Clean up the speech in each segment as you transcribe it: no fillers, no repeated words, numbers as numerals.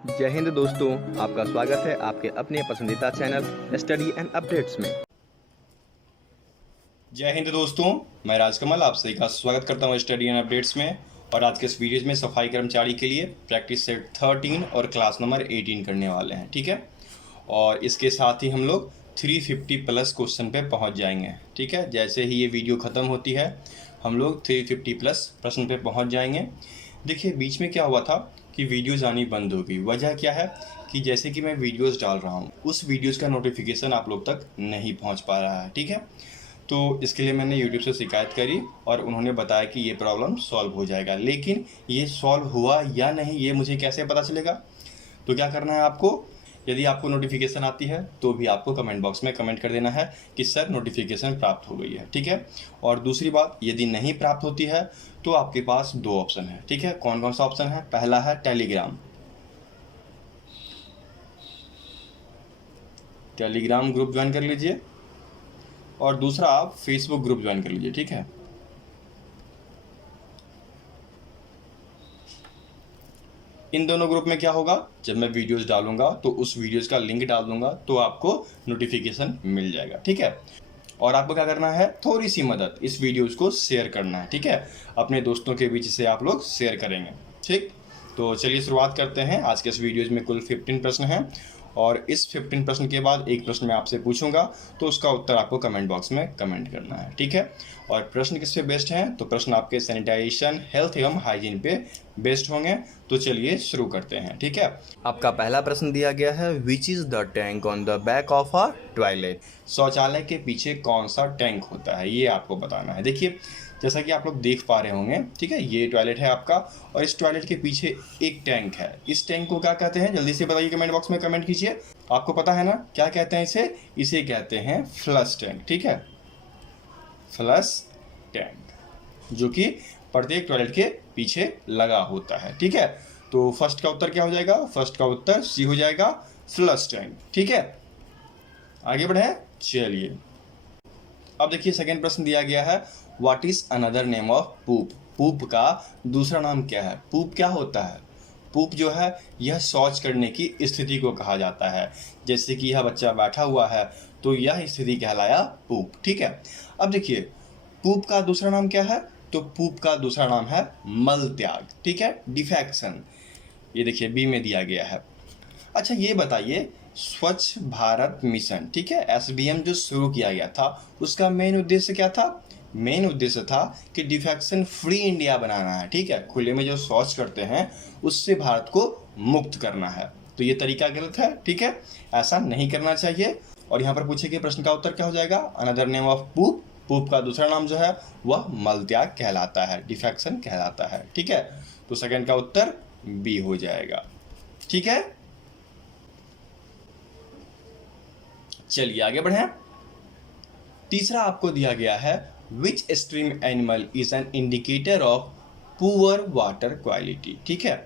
जय हिंद दोस्तों, आपका स्वागत है आपके अपने पसंदीदा चैनल स्टडी एंड अपडेट्स में। जय हिंद दोस्तों, मैं राजकमल आप सभी का स्वागत करता हूं स्टडी एंड अपडेट्स में। और आज के इस वीडियो में सफाई कर्मचारी के लिए प्रैक्टिस सेट 13 और क्लास नंबर 18 करने वाले हैं, ठीक है। और इसके साथ ही हम लोग 350 प्लस क्वेश्चन पे पहुंच जाएंगे, ठीक है। जैसे ही ये वीडियो ख़त्म होती है हम लोग 350 प्लस प्रश्न पे पहुंच जाएंगे। देखिए बीच में क्या हुआ था कि वीडियोज़ आनी बंद हो गई। वजह क्या है कि जैसे कि मैं वीडियोज़ डाल रहा हूँ उस वीडियोज़ का नोटिफिकेशन आप लोग तक नहीं पहुँच पा रहा है, ठीक है। तो इसके लिए मैंने YouTube से शिकायत करी और उन्होंने बताया कि ये प्रॉब्लम सॉल्व हो जाएगा। लेकिन ये सॉल्व हुआ या नहीं ये मुझे कैसे पता चलेगा? तो क्या करना है आपको, यदि आपको नोटिफिकेशन आती है तो भी आपको कमेंट बॉक्स में कमेंट कर देना है कि सर नोटिफिकेशन प्राप्त हो गई है, ठीक है। और दूसरी बात, यदि नहीं प्राप्त होती है तो आपके पास दो ऑप्शन है, ठीक है। कौन कौन सा ऑप्शन है? पहला है टेलीग्राम ग्रुप ज्वाइन कर लीजिए और दूसरा आप फेसबुक ग्रुप ज्वाइन कर लीजिए, ठीक है। इन दोनों ग्रुप में क्या होगा, जब मैं वीडियोस डालूंगा तो उस वीडियोस का लिंक डाल दूंगा तो आपको नोटिफिकेशन मिल जाएगा, ठीक है। और आपको क्या करना है, थोड़ी सी मदद, इस वीडियोस को शेयर करना है, ठीक है। अपने दोस्तों के बीच से आप लोग शेयर करेंगे, ठीक। तो चलिए शुरुआत करते हैं। आज के इस वीडियोज में कुल 15 प्रश्न हैं और इस 15 प्रश्न के बाद एक प्रश्न मैं आपसे पूछूंगा तो उसका उत्तर आपको कमेंट बॉक्स में कमेंट करना है, ठीक है। और प्रश्न किस पे बेस्ड हैं? तो प्रश्न आपके सैनिटाइजेशन, हेल्थ एवं हाइजीन पे बेस्ड होंगे। तो चलिए शुरू करते हैं, ठीक है। आपका पहला प्रश्न दिया गया है, which is the tank on the back of a toilet? शौचालय के पीछे कौन सा टैंक होता है ये आपको बताना है। देखिए जैसा कि आप लोग देख पा रहे होंगे, ठीक है, ये टॉयलेट है आपका और इस टॉयलेट के पीछे एक टैंक है। इस टैंक को क्या कहते हैं, जल्दी से बताइए, कमेंट बॉक्स में कमेंट कीजिए। आपको पता है ना क्या कहते हैं इसे? इसे कहते हैं फ्लश टैंक, ठीक है। फ्लश टैंक, जो कि प्रत्येक टॉयलेट के पीछे लगा होता है, ठीक है। तो फर्स्ट का उत्तर क्या हो जाएगा? फर्स्ट का उत्तर सी हो जाएगा, फ्लश टैंक, ठीक है। आगे बढ़े, चलिए अब देखिए सेकंड प्रश्न दिया गया है, what is another name of poop? Poop का दूसरा नाम क्या है? पूप क्या होता है? पूप जो है यह शौच करने की स्थिति को कहा जाता है। जैसे कि यह बच्चा बैठा हुआ है तो यह स्थिति कहलाया पूप, ठीक है। अब देखिए पूप का दूसरा नाम क्या है? तो पूप का दूसरा नाम है मल त्याग, ठीक है, डिफेक्शन। ये देखिए बी में दिया गया है। अच्छा ये बताइए, स्वच्छ भारत मिशन, ठीक है, एसडीएम जो शुरू किया गया था उसका मेन उद्देश्य क्या था? मेन उद्देश्य था कि डिफेक्शन फ्री इंडिया बनाना है, ठीक है। खुले में जो शौच करते हैं उससे भारत को मुक्त करना है। तो ये तरीका गलत है, ठीक है, ऐसा नहीं करना चाहिए। और यहाँ पर पूछे गए प्रश्न का उत्तर क्या हो जाएगा? Another name of poop, poop का दूसरा नाम जो है वह मलत्याग कहलाता है, डिफेक्शन कहलाता है, ठीक है। तो सेकंड का उत्तर बी हो जाएगा, ठीक है। चलिए आगे बढ़े। तीसरा आपको दिया गया है, विच stream animal is an indicator of poor water quality, ठीक है।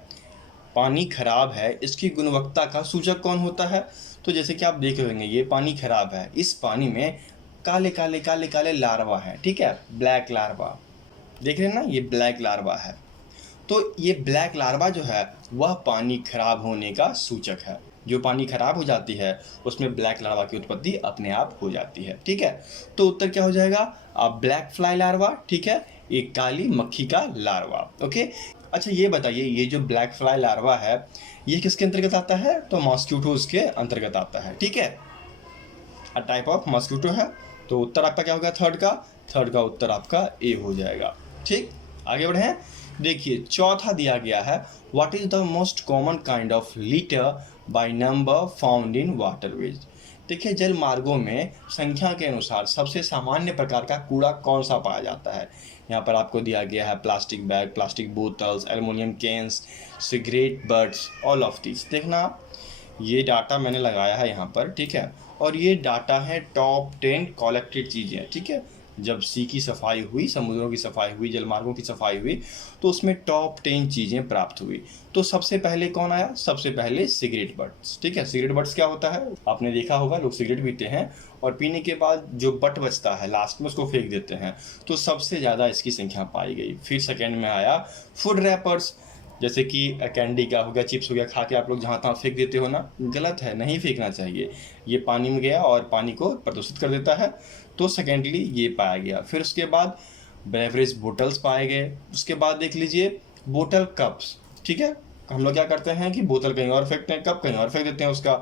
पानी खराब है, इसकी गुणवत्ता का सूचक कौन होता है? तो जैसे कि आप देख रहे होंगे ये पानी खराब है, इस पानी में काले काले काले काले लार्वा है, ठीक है, ब्लैक लार्वा, देख रहे हैं ना, ये ब्लैक लार्वा है। तो ये ब्लैक लार्वा जो है वह पानी खराब होने का सूचक है। जो पानी खराब हो जाती है उसमें ब्लैक लार्वा की उत्पत्ति अपने आप हो जाती है, ठीक है। तो उत्तर क्या हो जाएगा? ब्लैक फ्लाई लार्वा, ठीक है, एक काली मक्खी का लार्वा, ओके। अच्छा ये बताइए, ये जो ब्लैक फ्लाई लार्वा है ये किसके अंतर्गत आता है? तो मॉस्किटोज के अंतर्गत आता है, ठीक है, अ टाइप ऑफ मॉस्किटो है। तो उत्तर आपका क्या होगा? थर्ड का उत्तर आपका ए हो जाएगा, ठीक। आगे बढ़े। देखिए चौथा दिया गया है, what is the most common kind of litre by number found in waterways? देखिए जल मार्गों में संख्या के अनुसार सबसे सामान्य प्रकार का कूड़ा कौन सा पाया जाता है? यहाँ पर आपको दिया गया है plastic bag, plastic bottles, aluminium cans, cigarette butts, all of this. देखना ये डाटा मैंने लगाया है यहाँ पर, ठीक है, और ये डाटा है टॉप 10 कलेक्टेड चीज़ें, ठीक है। जब सी की सफाई हुई, समुद्रों की सफाई हुई, जलमार्गों की सफाई हुई तो उसमें टॉप 10 चीज़ें प्राप्त हुई। तो सबसे पहले कौन आया? सबसे पहले सिगरेट बट्स, ठीक है। सिगरेट बट्स क्या होता है? आपने देखा होगा लोग सिगरेट पीते हैं और पीने के बाद जो बट बचता है लास्ट में उसको फेंक देते हैं, तो सबसे ज़्यादा इसकी संख्या पाई गई। फिर सेकेंड में आया फूड रैपर्स, जैसे कि कैंडी का हो गया, चिप्स हो गया, खा के आप लोग जहाँ तहाँ फेंक देते हो ना, गलत है, नहीं फेंकना चाहिए। ये पानी में गया और पानी को प्रदूषित कर देता है। तो सेकेंडली ये पाया गया। फिर उसके बाद बेवरेज बोटल्स पाए गए। उसके बाद देख लीजिए बोतल कप्स, ठीक है, हम लोग क्या करते हैं कि बोतल कहीं और फेंकते हैं, कप कहीं और फेंक देते हैं उसका,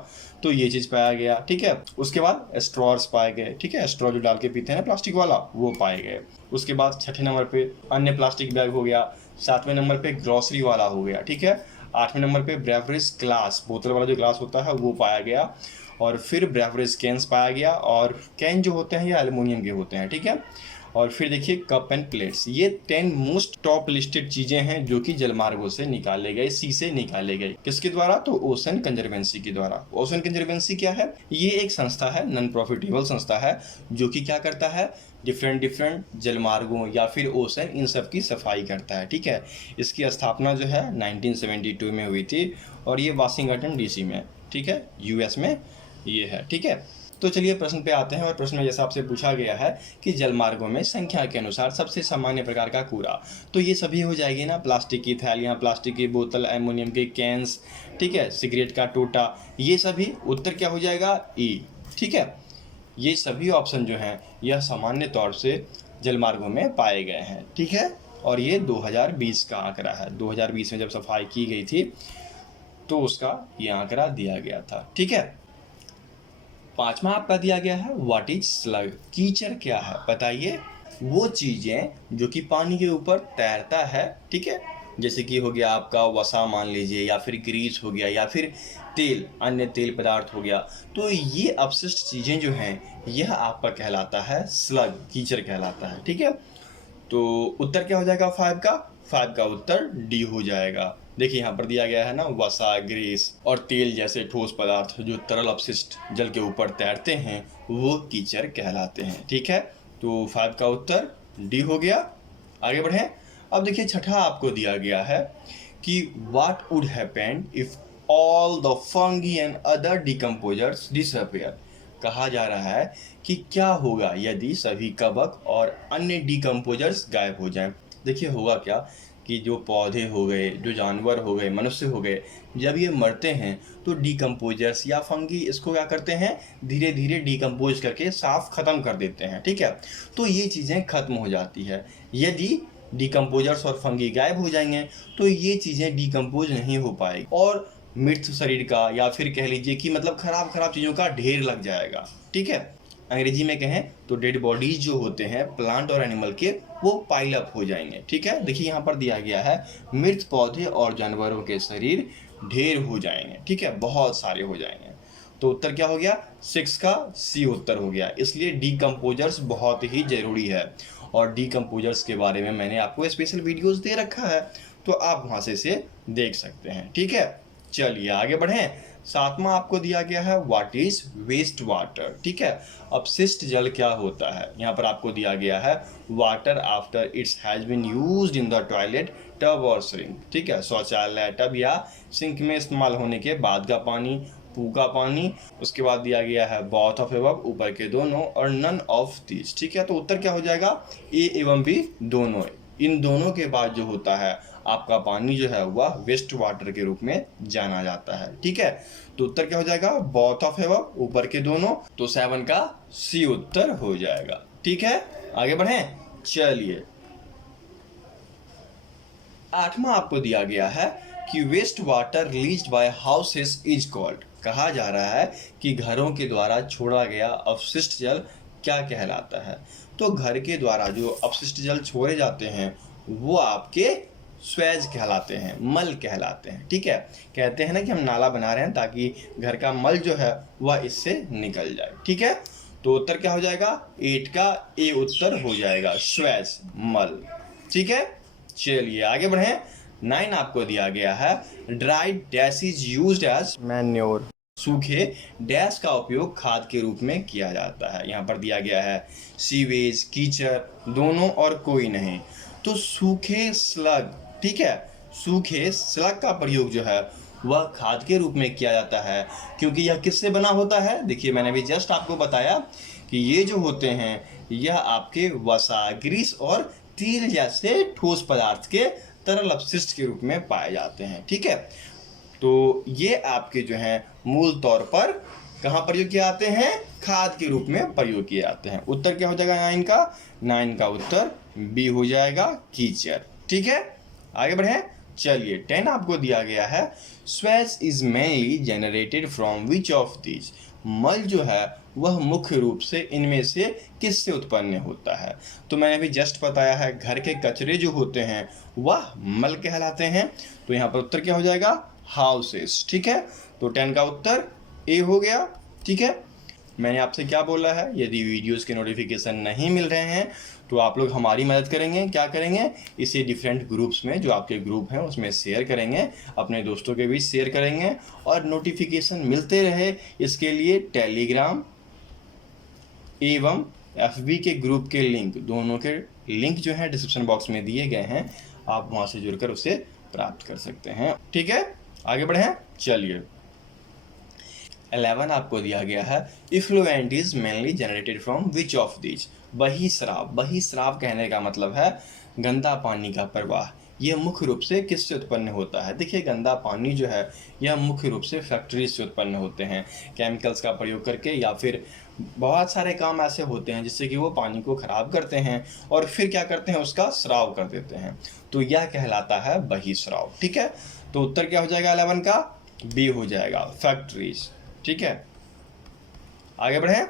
तो ये चीज़ पाया गया, ठीक है। उसके बाद स्ट्रॉर्स पाए गए, ठीक है, स्ट्रॉ जो डाल के पीते हैं ना प्लास्टिक वाला, वो पाए गए। उसके बाद छठे नंबर पे अन्य प्लास्टिक बैग हो गया। सातवें नंबर पे ग्रॉसरी वाला हो गया, ठीक है। आठवें नंबर पे ब्रेवरेज ग्लास, बोतल वाला जो ग्लास होता है वो पाया गया। और फिर ब्रेवरेज कैंस पाया गया, और कैन जो होते हैं ये एल्युमिनियम के होते हैं, ठीक है। और फिर देखिए कप एंड प्लेट्स, ये 10 मोस्ट टॉप लिस्टेड चीजें हैं जो कि जलमार्गों से निकाले गए, सी से निकाले गए। किसके द्वारा? तो ओशन कंजर्वेंसी के द्वारा। ओशन कंजर्वेंसी क्या है? ये एक संस्था है, नॉन प्रॉफिटेबल संस्था है, जो कि क्या करता है, डिफरेंट जलमार्गों या फिर ओशन, इन सब की सफाई करता है, ठीक है। इसकी स्थापना जो है 1972 में हुई थी, और ये वाशिंगटन DC में, ठीक है, US में ये है, ठीक है। तो चलिए प्रश्न पे आते हैं। और प्रश्न में जैसा आपसे पूछा गया है कि जलमार्गों में संख्या के अनुसार सबसे सामान्य प्रकार का कूड़ा, तो ये सभी हो जाएगी ना, प्लास्टिक की थैलियाँ, प्लास्टिक की बोतल, एल्युमिनियम के कैंस, ठीक है, सिगरेट का टोटा, ये सभी। उत्तर क्या हो जाएगा? E, ठीक है। ये सभी ऑप्शन जो हैं यह सामान्य तौर से जलमार्गों में पाए गए हैं, ठीक है। और ये 2020 का आंकड़ा है। 2020 में जब सफाई की गई थी तो उसका ये आंकड़ा दिया गया था, ठीक है। पांचवा आपका दिया गया है व्हाट इज स्लग, कीचड़ क्या है बताइए। वो चीजें जो कि पानी के ऊपर तैरता है, ठीक है, जैसे कि हो गया आपका वसा मान लीजिए, या फिर ग्रीस हो गया, या फिर तेल, अन्य तेल पदार्थ हो गया। तो ये अपशिष्ट चीजें जो हैं यह आपका कहलाता है स्लग, कीचड़ कहलाता है, ठीक है। तो उत्तर क्या हो जाएगा 5 का? 5 का उत्तर D हो जाएगा। देखिए यहाँ पर दिया गया है ना, वसा, ग्रीस और तेल जैसे ठोस पदार्थ जो तरल अपशिष्ट जल के ऊपर तैरते हैं वो कीचड़ कहलाते हैं, ठीक है। तो 5 का उत्तर D हो गया। आगे बढ़ें। अब देखिए छठा आपको दिया गया है कि what would happen if all the fungi and other decomposers disappear. कहा जा रहा है कि क्या होगा यदि सभी कवक और अन्य डिकम्पोजर्स गायब हो जाएं। देखिए होगा क्या कि जो पौधे हो गए, जो जानवर हो गए, मनुष्य हो गए, जब ये मरते हैं तो डिकम्पोजर्स या फंगी इसको क्या करते हैं, धीरे धीरे डिकम्पोज करके साफ खत्म कर देते हैं, ठीक है। तो ये चीज़ें खत्म हो जाती है। यदि डिकम्पोजर्स और फंगी गायब हो जाएंगे तो ये चीज़ें डिकम्पोज नहीं हो पाएगी, और मृत शरीर का, या फिर कह लीजिए कि मतलब खराब चीज़ों का ढेर लग जाएगा, ठीक है। अंग्रेजी में कहें तो डेड बॉडीज जो होते हैं प्लांट और एनिमल के, वो पाइल अप हो जाएंगे, ठीक है। देखिए यहाँ पर दिया गया है मृत पौधे और जानवरों के शरीर ढेर हो जाएंगे, ठीक है, बहुत सारे हो जाएंगे। तो उत्तर क्या हो गया? 6 का C उत्तर हो गया। इसलिए डिकम्पोजर्स बहुत ही जरूरी है, और डिकम्पोजर्स के बारे में मैंने आपको स्पेशल वीडियोस दे रखा है, तो आप वहां से इसे देख सकते हैं, ठीक है। चलिए आगे बढ़ें। सातवां आपको दिया गया है व्हाट इज वेस्ट वाटर, ठीक है। अपशिष्ट जल क्या होता है? यहाँ पर आपको दिया गया है water after its has been used in the toilet, tub और सिंक, ठीक है। शौचालय, टब या सिंक में इस्तेमाल होने के बाद का पानी, पू का पानी। उसके बाद दिया गया है बोथ ऑफ एवं, ऊपर के दोनों, और नन ऑफ दिस, ठीक है। तो उत्तर क्या हो जाएगा? A एवं B दोनों। इन दोनों के बाद जो होता है आपका पानी जो है वह वेस्ट वाटर के रूप में जाना जाता है, ठीक है। तो उत्तर क्या हो जाएगा? बोथ ऑफ एवं, ऊपर के दोनों। तो 7 का C उत्तर हो जाएगा, ठीक है। आगे बढ़ें। चलिए 8वां आपको दिया गया है कि waste water released by houses is called. कहा जा रहा है कि घरों के द्वारा छोड़ा गया अपशिष्ट जल क्या कहलाता है? तो घर के द्वारा जो अपशिष्ट जल छोड़े जाते हैं वो आपके स्वेज कहलाते हैं, मल कहलाते हैं, ठीक है। कहते हैं ना कि हम नाला बना रहे हैं ताकि घर का मल जो है वह इससे निकल जाए, ठीक है। तो उत्तर क्या हो जाएगा? 8 का A उत्तर हो जाएगा, स्वेज, मल, ठीक है। चलिए आगे बढ़ें। 9 आपको दिया गया है dried dash is used as manure. सूखे डैश का उपयोग खाद के रूप में किया जाता है। यहाँ पर दिया गया है सीवेज, कीचड़, दोनों और कोई नहीं। तो सूखे स्लग, ठीक है, सूखे स्लग का प्रयोग जो है वह खाद के रूप में किया जाता है, क्योंकि यह किससे बना होता है? देखिए मैंने अभी जस्ट आपको बताया कि ये जो होते हैं यह आपके वसा, ग्रीस और तेल जैसे ठोस पदार्थ के तरल अपशिष्ट के रूप में पाए जाते हैं। ठीक है, तो ये आपके जो हैं मूल तौर पर कहाँ प्रयोग किए जाते हैं? खाद के रूप में प्रयोग किए जाते हैं। उत्तर क्या हो जाएगा 9 का? 9 का उत्तर बी हो जाएगा, कीचड़। ठीक है, आगे बढ़े। चलिए 10 आपको दिया गया है, Suez is mainly generated from which of these? मल जो है वह मुख्य रूप से इनमें से किससे उत्पन्न होता है? तो मैंने अभी जस्ट बताया है, घर के कचरे जो होते हैं वह मल कहलाते हैं। तो यहाँ पर उत्तर क्या हो जाएगा? हाउसेस। ठीक है, तो 10 का उत्तर ए हो गया। ठीक है, मैंने आपसे क्या बोला है, यदि वीडियोस के नोटिफिकेशन नहीं मिल रहे हैं तो आप लोग हमारी मदद करेंगे। क्या करेंगे? इसे डिफरेंट ग्रुप्स में, जो आपके ग्रुप हैं उसमें शेयर करेंगे, अपने दोस्तों के बीच शेयर करेंगे, और नोटिफिकेशन मिलते रहे इसके लिए टेलीग्राम एवं FB के ग्रुप के लिंक, दोनों के लिंक जो है डिस्क्रिप्शन बॉक्स में दिए गए हैं, आप वहां से जुड़कर उसे प्राप्त कर सकते हैं। ठीक है, आगे बढ़े। चलिए 11 आपको दिया गया है, effluent is mainly generated from which of these? बहिस्राव। बहिस्राव कहने का मतलब है गंदा पानी का प्रवाह। यह मुख्य रूप से किससे उत्पन्न होता है? देखिए, गंदा पानी जो है यह मुख्य रूप से फैक्ट्री से उत्पन्न होते हैं, केमिकल्स का प्रयोग करके, या फिर बहुत सारे काम ऐसे होते हैं जिससे कि वो पानी को खराब करते हैं और फिर क्या करते हैं, उसका स्राव कर देते हैं। तो यह कहलाता है बहिस्राव। ठीक है, तो उत्तर क्या हो जाएगा 11 का? बी हो जाएगा, फैक्ट्रीज। ठीक है, आगे बढ़े।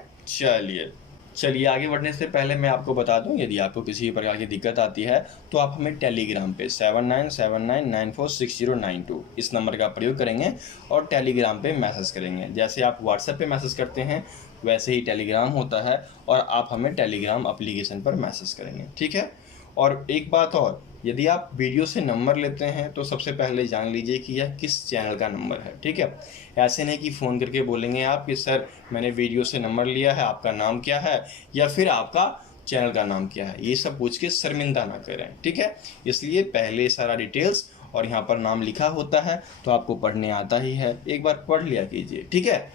चलिए आगे बढ़ने से पहले मैं आपको बता दूं, यदि आपको किसी प्रकार की दिक्कत आती है तो आप हमें टेलीग्राम पे 7979946092 इस नंबर का प्रयोग करेंगे और टेलीग्राम पे मैसेज करेंगे। जैसे आप व्हाट्सएप पे मैसेज करते हैं वैसे ही टेलीग्राम होता है, और आप हमें टेलीग्राम एप्लीकेशन पर मैसेज करेंगे। ठीक है, और एक बात और, यदि आप वीडियो से नंबर लेते हैं तो सबसे पहले जान लीजिए कि यह किस चैनल का नंबर है। ठीक है, ऐसे नहीं कि फ़ोन करके बोलेंगे आप कि सर मैंने वीडियो से नंबर लिया है, आपका नाम क्या है या फिर आपका चैनल का नाम क्या है, ये सब पूछ के शर्मिंदा ना करें। ठीक है, इसलिए पहले सारा डिटेल्स और यहाँ पर नाम लिखा होता है तो आपको पढ़ने आता ही है, एक बार पढ़ लिया कीजिए। ठीक है,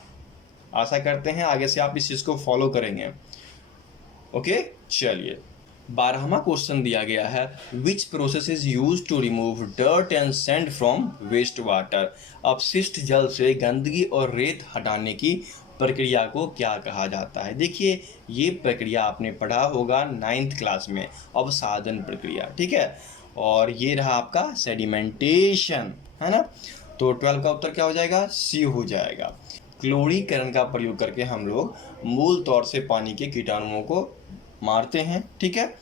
आशा करते हैं आगे से आप इस चीज़ को फॉलो करेंगे। ओके, चलिए 12वां क्वेश्चन दिया गया है, which process is use to remove dirt and sand from waste water? अपशिष्ट जल से गंदगी और रेत हटाने की प्रक्रिया को क्या कहा जाता है? देखिए, ये प्रक्रिया आपने पढ़ा होगा 9th क्लास में, अवसादन प्रक्रिया। ठीक है, और ये रहा आपका सेडिमेंटेशन, है ना। तो 12 का उत्तर क्या हो जाएगा? सी हो जाएगा। क्लोरीकरण का प्रयोग करके हम लोग मूल तौर से पानी के कीटाणुओं को मारते हैं। ठीक है,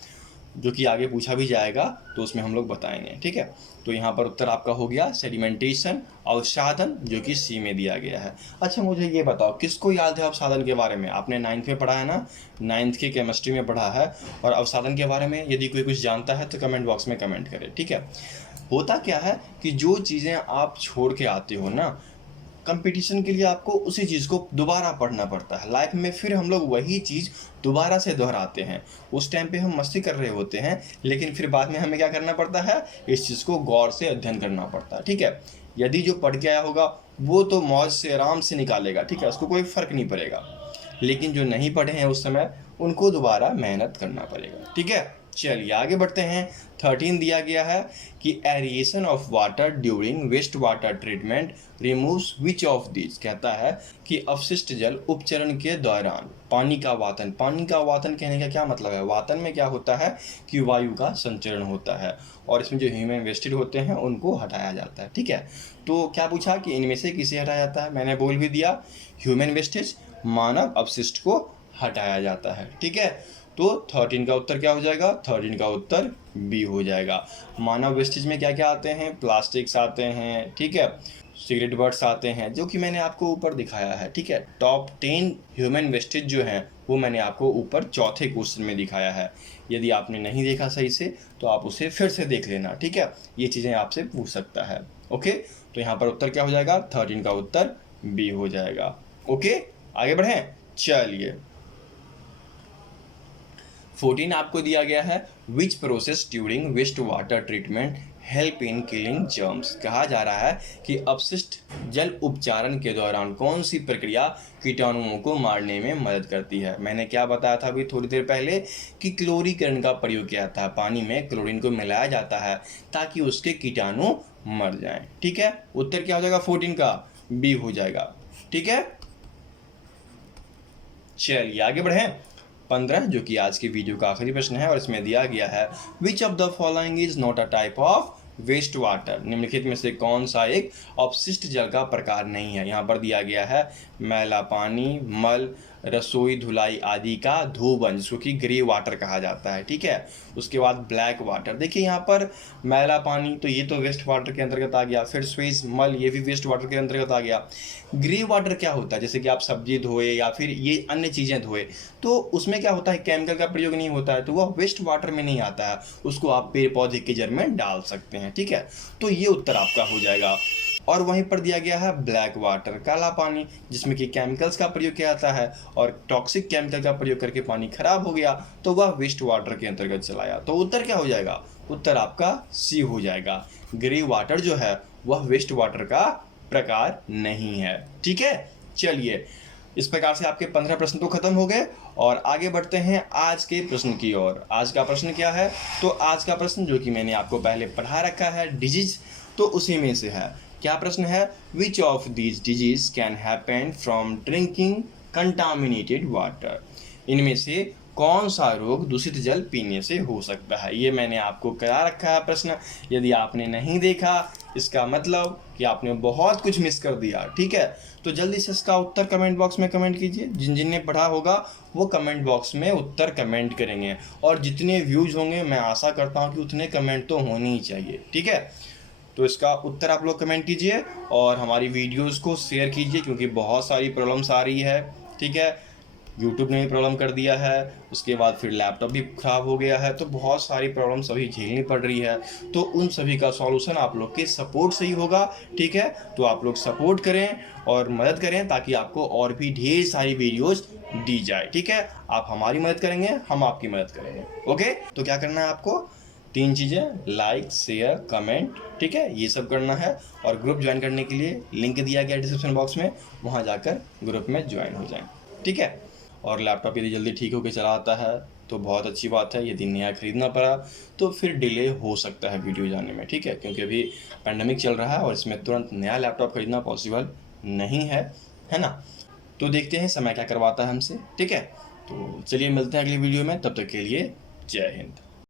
जो कि आगे पूछा भी जाएगा तो उसमें हम लोग बताएंगे। ठीक है, तो यहाँ पर उत्तर आपका हो गया सेडिमेंटेशन, अवसादन, जो कि सी में दिया गया है। अच्छा, मुझे ये बताओ, किसको याद है अवसादन के बारे में? आपने 9th में पढ़ा है ना, 9th की केमिस्ट्री में पढ़ा है। और अवसादन के बारे में यदि कोई कुछ जानता है तो कमेंट बॉक्स में कमेंट करे। ठीक है, होता क्या है कि जो चीज़ें आप छोड़ के आते हो ना कंपटीशन के लिए, आपको उसी चीज़ को दोबारा पढ़ना पड़ता है। लाइफ में फिर हम लोग वही चीज़ दोबारा से दोहराते हैं। उस टाइम पे हम मस्ती कर रहे होते हैं, लेकिन फिर बाद में हमें क्या करना पड़ता है, इस चीज़ को गौर से अध्ययन करना पड़ता है। ठीक है, यदि जो पढ़ के आया होगा वो तो मौज से आराम से निकालेगा। ठीक है, उसको कोई फ़र्क नहीं पड़ेगा, लेकिन जो नहीं पढ़े हैं उस समय उनको दोबारा मेहनत करना पड़ेगा। ठीक है, चलिए आगे बढ़ते हैं। 13 दिया गया है कि aeration of water during waste water treatment removes which of these? कहता है कि अपशिष्ट जल उपचरण के दौरान पानी का वातन। पानी का वातन कहने का क्या मतलब है? वातन में क्या होता है कि वायु का संचरण होता है, और इसमें जो ह्यूमन वेस्टेज होते हैं उनको हटाया जाता है। ठीक है, तो क्या पूछा कि इनमें से किसे हटाया जाता है? मैंने बोल भी दिया, ह्यूमन वेस्टेज, मानव अपशिष्ट को हटाया जाता है। ठीक है, तो 13 का उत्तर क्या हो जाएगा? 13 का उत्तर बी हो जाएगा। मानव वेस्टेज में क्या क्या आते हैं? प्लास्टिक्स आते हैं, ठीक है, सिगरेट बट्स आते हैं, जो कि मैंने आपको ऊपर दिखाया है। ठीक है, टॉप 10 ह्यूमन वेस्टेज जो हैं वो मैंने आपको ऊपर चौथे क्वेश्चन में दिखाया है। यदि आपने नहीं देखा सही से तो आप उसे फिर से देख लेना। ठीक है, ये चीज़ें आपसे पूछ सकता है। ओके, तो यहाँ पर उत्तर क्या हो जाएगा? 13 का उत्तर बी हो जाएगा। ओके, आगे बढ़ें। चलिए 14 आपको दिया गया है, which process during waste water treatment help in killing germs. कहा जा रहा है कि अपशिष्ट जल उपचारण के दौरान कौन सी प्रक्रिया कीटाणुओं को मारने में मदद करती है। मैंने क्या बताया था अभी थोड़ी देर पहले कि क्लोरीकरण का प्रयोग किया था। पानी में क्लोरीन को मिलाया जाता है ताकि उसके कीटाणु मर जाएं। ठीक है, उत्तर क्या हो जाएगा 14 का, बी हो जाएगा। ठीक है, चलिए आगे बढ़े। 15 जो कि आज की वीडियो का आखिरी प्रश्न है और इसमें दिया गया है which of the following is not a type of waste water. निम्नलिखित में से कौन सा एक अपशिष्ट जल का प्रकार नहीं है। यहाँ पर दिया गया है मैला पानी, मल, रसोई धुलाई आदि का धोबन, जिसको कि ग्रे वाटर कहा जाता है। ठीक है, उसके बाद ब्लैक वाटर। देखिए यहाँ पर मैला पानी तो ये तो वेस्ट वाटर के अंतर्गत आ गया, फिर स्वेज मल ये भी वेस्ट वाटर के अंतर्गत आ गया। ग्रे वाटर क्या होता है, जैसे कि आप सब्जी धोए या फिर ये अन्य चीज़ें धोए तो उसमें क्या होता है केमिकल का प्रयोग नहीं होता है, तो वह वेस्ट वाटर में नहीं आता है, उसको आप पेड़ पौधे के जड़ में डाल सकते हैं। ठीक है, तो ये उत्तर आपका हो जाएगा। और वहीं पर दिया गया है ब्लैक वाटर, काला पानी, जिसमें कि केमिकल्स का प्रयोग किया जाता है और टॉक्सिक केमिकल का प्रयोग करके पानी खराब हो गया तो वह वेस्ट वाटर के अंतर्गत चलाया। तो उत्तर क्या हो जाएगा, उत्तर आपका सी हो जाएगा। ग्रे वाटर जो है वह वेस्ट वाटर का प्रकार नहीं है। ठीक है, चलिए इस प्रकार से आपके 15 प्रश्न तो खत्म हो गए और आगे बढ़ते हैं आज के प्रश्न की ओर। आज का प्रश्न क्या है, तो आज का प्रश्न जो कि मैंने आपको पहले पढ़ा रखा है डिजीज, तो उसी में से है। क्या प्रश्न है, which of these disease can happen from drinking contaminated water. इनमें से कौन सा रोग दूषित जल पीने से हो सकता है। ये मैंने आपको करा रखा है प्रश्न। यदि आपने नहीं देखा इसका मतलब कि आपने बहुत कुछ मिस कर दिया। ठीक है, तो जल्दी से इसका उत्तर कमेंट बॉक्स में कमेंट कीजिए। जिन ने पढ़ा होगा वो कमेंट बॉक्स में उत्तर कमेंट करेंगे और जितने व्यूज होंगे मैं आशा करता हूँ कि उतने कमेंट तो होने ही चाहिए। ठीक है, तो इसका उत्तर आप लोग कमेंट कीजिए और हमारी वीडियोस को शेयर कीजिए क्योंकि बहुत सारी प्रॉब्लम्स आ रही है। ठीक है, यूट्यूब ने भी प्रॉब्लम कर दिया है, उसके बाद फिर लैपटॉप भी ख़राब हो गया है, तो बहुत सारी प्रॉब्लम्स अभी झेलनी पड़ रही है। तो उन सभी का सॉल्यूशन आप लोग के सपोर्ट से ही होगा। ठीक है, तो आप लोग सपोर्ट करें और मदद करें ताकि आपको और भी ढेर सारी वीडियोज़ दी जाए। ठीक है, आप हमारी मदद करेंगे, हम आपकी मदद करेंगे। ओके, तो क्या करना है आपको, 3 चीज़ें, लाइक, शेयर, कमेंट। ठीक है, ये सब करना है और ग्रुप ज्वाइन करने के लिए लिंक दिया गया डिस्क्रिप्शन बॉक्स में, वहाँ जाकर ग्रुप में ज्वाइन हो जाएं। ठीक है, और लैपटॉप यदि जल्दी ठीक होकर चला आता है तो बहुत अच्छी बात है। यदि नया खरीदना पड़ा तो फिर डिले हो सकता है वीडियो जाने में। ठीक है, क्योंकि अभी पैंडेमिक चल रहा है और इसमें तुरंत नया लैपटॉप खरीदना पॉसिबल नहीं है ना। तो देखते हैं समय क्या करवाता है हमसे। ठीक है, तो चलिए मिलते हैं अगली वीडियो में, तब तक के लिए जय हिंद।